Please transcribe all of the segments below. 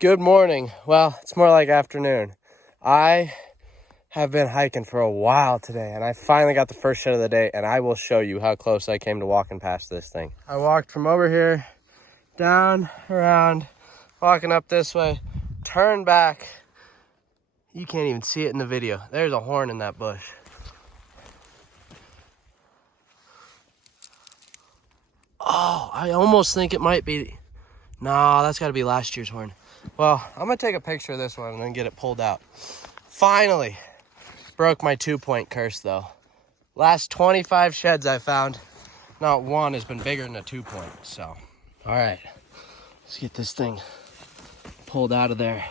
Good morning. Well, it's more like afternoon. I have been hiking for a while today, and I finally got the first shot of the day, and I will show you how close I came to walking past this thing. I walked from over here, down, around, walking up this way, turned back. You can't even see it in the video. There's a horn in that bush. Oh, I almost think it might be. No, that's got to be last year's horn. Well, I'm going to take a picture of this one and then get it pulled out. Finally broke my 2-point curse, though. Last 25 sheds I found, not one has been bigger than a 2-point. So, all right, let's get this thing pulled out of there.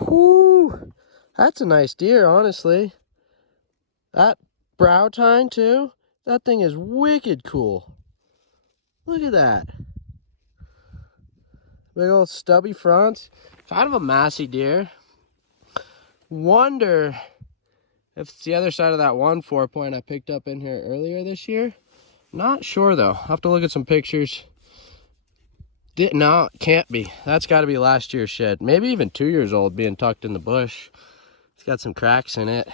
Whoo, that's a nice deer, honestly. That brow tine, too. That thing is wicked cool. Look at that. Big old stubby front. Kind of a massy deer. Wonder if it's the other side of that 4-point I picked up in here earlier this year. Not sure though. I'll have to look at some pictures. No, it can't be. That's got to be last year's shed. Maybe even 2 years old, being tucked in the bush. It's got some cracks in it.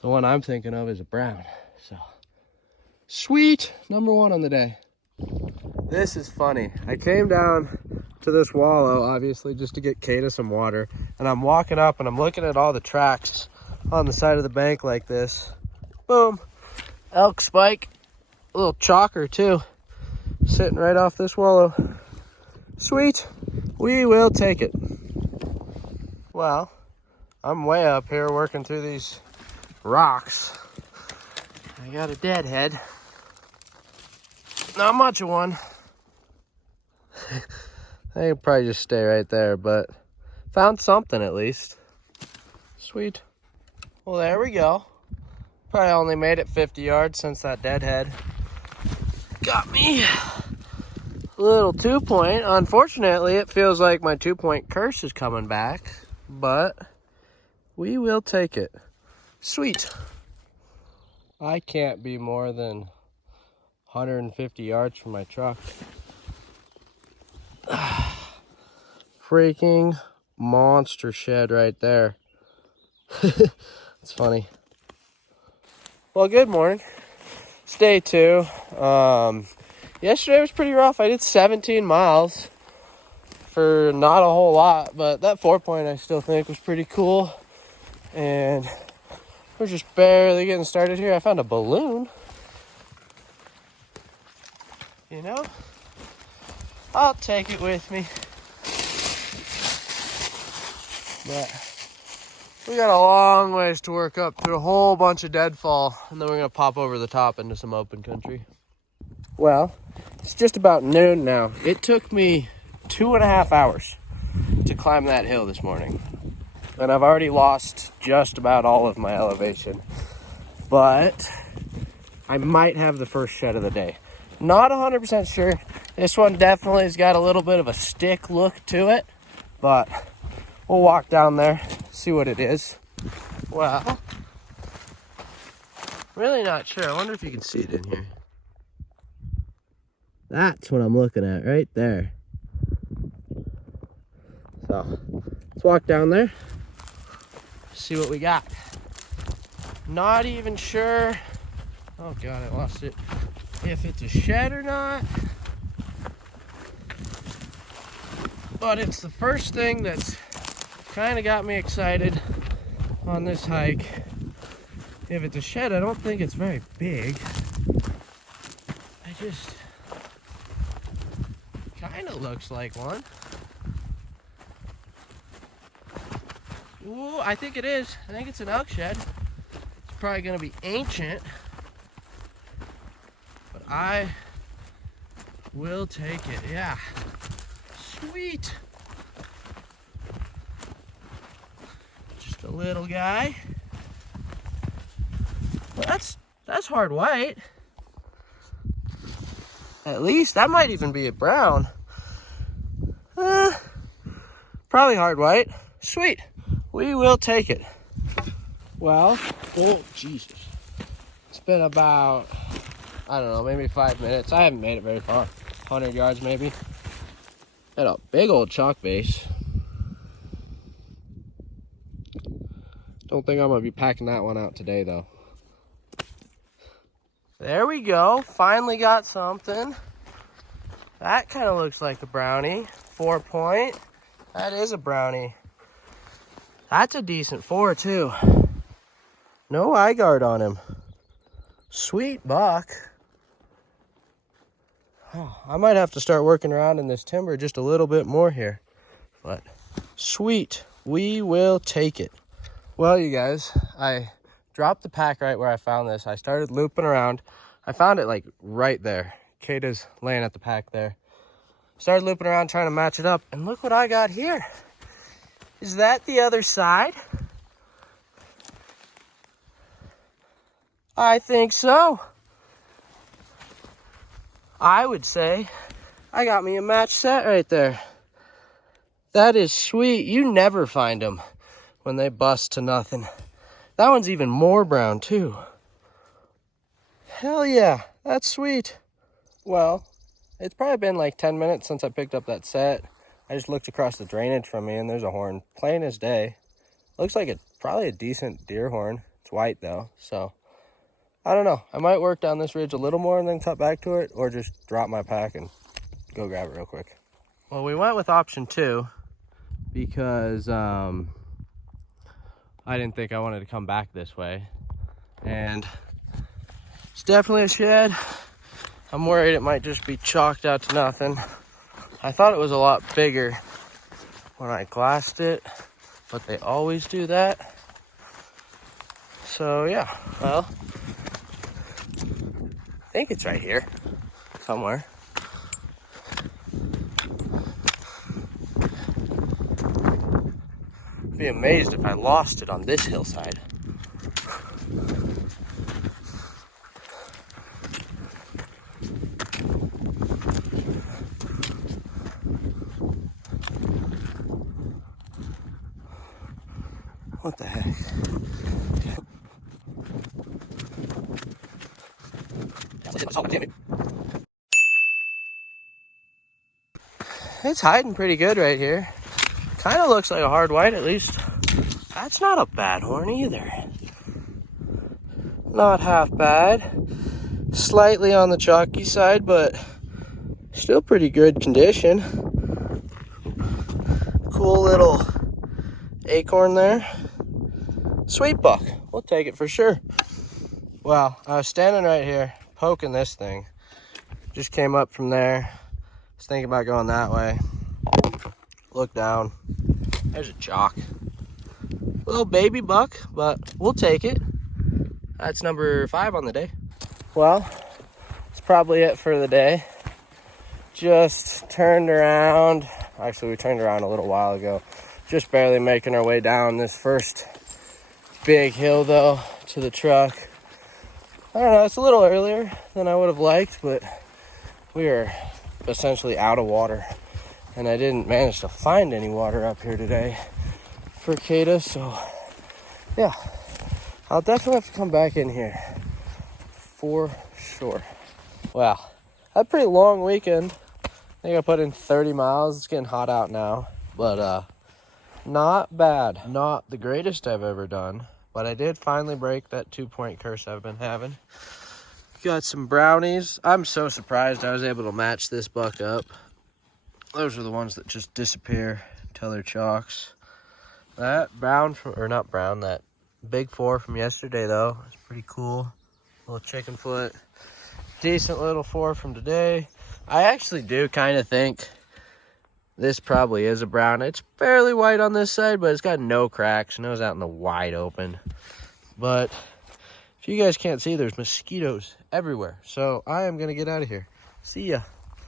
The one I'm thinking of is a brown. So, sweet. Number 1 on the day. This is funny. I came down to this wallow, obviously, just to get Kata some water. And I'm walking up and I'm looking at all the tracks on the side of the bank like this. Boom. Elk spike. A little chalker too. Sitting right off this wallow. Sweet. We will take it. Well, I'm way up here working through these rocks. I got a deadhead. Not much of one. I could probably just stay right there, but found something at least. Sweet. Well, there we go. Probably only made it 50 yards since that deadhead got me. A little 2-point. Unfortunately, it feels like my 2-point curse is coming back, but we will take it. Sweet. I can't be more than 150 yards from my truck. Freaking monster shed right there. It's funny. Well, good morning. It's day 2. Yesterday was pretty rough. I did 17 miles for not a whole lot, but that 4-point I still think was pretty cool. And we're just barely getting started here. I found a balloon. You know, I'll take it with me. But we got a long ways to work up through a whole bunch of deadfall, and then we're going to pop over the top into some open country. Well, it's just about noon now. It took me 2.5 hours to climb that hill this morning, and I've already lost just about all of my elevation. But I might have the first shed of the day. Not 100% sure. This one definitely has got a little bit of a stick look to it, but we'll walk down there, see what it is. Well, really not sure. I wonder if you can see it in here. That's what I'm looking at right there. So, let's walk down there, see what we got. Not even sure. Oh God, I lost it. If it's a shed or not. But it's the first thing that's kind of got me excited on this hike. If it's a shed, I don't think it's very big. I just kind of looks like one. Ooh, I think it is. I think it's an elk shed. It's probably going to be ancient. But I will take it. Yeah. Sweet. Just a little guy. Well, that's hard white. At least that might even be a brown. Probably hard white. Sweet. We will take it. Well, oh Jesus. It's been about, I don't know, maybe 5 minutes. I haven't made it very far. 100 yards maybe. Got a big old chalk base. Don't think I'm gonna be packing that one out today though. There we go, finally got something. That kind of looks like a brownie. 4-point, that is a brownie. That's a decent 4 too. No eye guard on him. Sweet buck. Oh, I might have to start working around in this timber just a little bit more here. But sweet, we will take it. Well, you guys, I dropped the pack right where I found this. I started looping around. I found it like right there. Kata's laying at the pack there. Started looping around trying to match it up. And look what I got here. Is that the other side? I think so. I would say I got me a match set right there. That is sweet. You never find them when they bust to nothing. That one's even more brown too. Hell yeah, that's sweet. Well, it's probably been like 10 minutes since I picked up that set. I just looked across the drainage from me and there's a horn, plain as day. Looks like it's probably a decent deer horn. It's white though, so I don't know. I might work down this ridge a little more and then cut back to it, or just drop my pack and go grab it real quick. Well, we went with option 2 because I didn't think I wanted to come back this way. And it's definitely a shed. I'm worried it might just be chalked out to nothing. I thought it was a lot bigger when I glassed it, but they always do that. So yeah, well, I think it's right here somewhere. I'd be amazed if I lost it on this hillside. What the heck? It's hiding pretty good right here. Kind of looks like a hard white at least. That's not a bad horn either. Not half bad. Slightly on the chalky side, but still pretty good condition. Cool little acorn there. Sweet buck. We'll take it for sure. Well, I was standing right here poking this thing. Just came up from there. Was thinking about going that way. Look down. There's a chalk. Little baby buck, but we'll take it. That's number 5 on the day. Well, that's probably it for the day. Just turned around. Actually, we turned around a little while ago. Just barely making our way down this first big hill though to the truck. I don't know, it's a little earlier than I would have liked, but we are essentially out of water. And I didn't manage to find any water up here today for Kata, so yeah. I'll definitely have to come back in here for sure. Wow, had a pretty long weekend. I think I put in 30 miles. It's getting hot out now, but not bad. Not the greatest I've ever done, but I did finally break that 2-point curse I've been having. Got some brownies. I'm so surprised I was able to match this buck up. Those are the ones that just disappear until they're chalks. That brown, or not brown, that big 4 from yesterday though, is pretty cool. Little chicken foot. Decent little 4 from today. I actually do kind of think this probably is a brown. It's fairly white on this side, but it's got no cracks. And it was out in the wide open. But if you guys can't see, there's mosquitoes everywhere. So I am going to get out of here. See ya.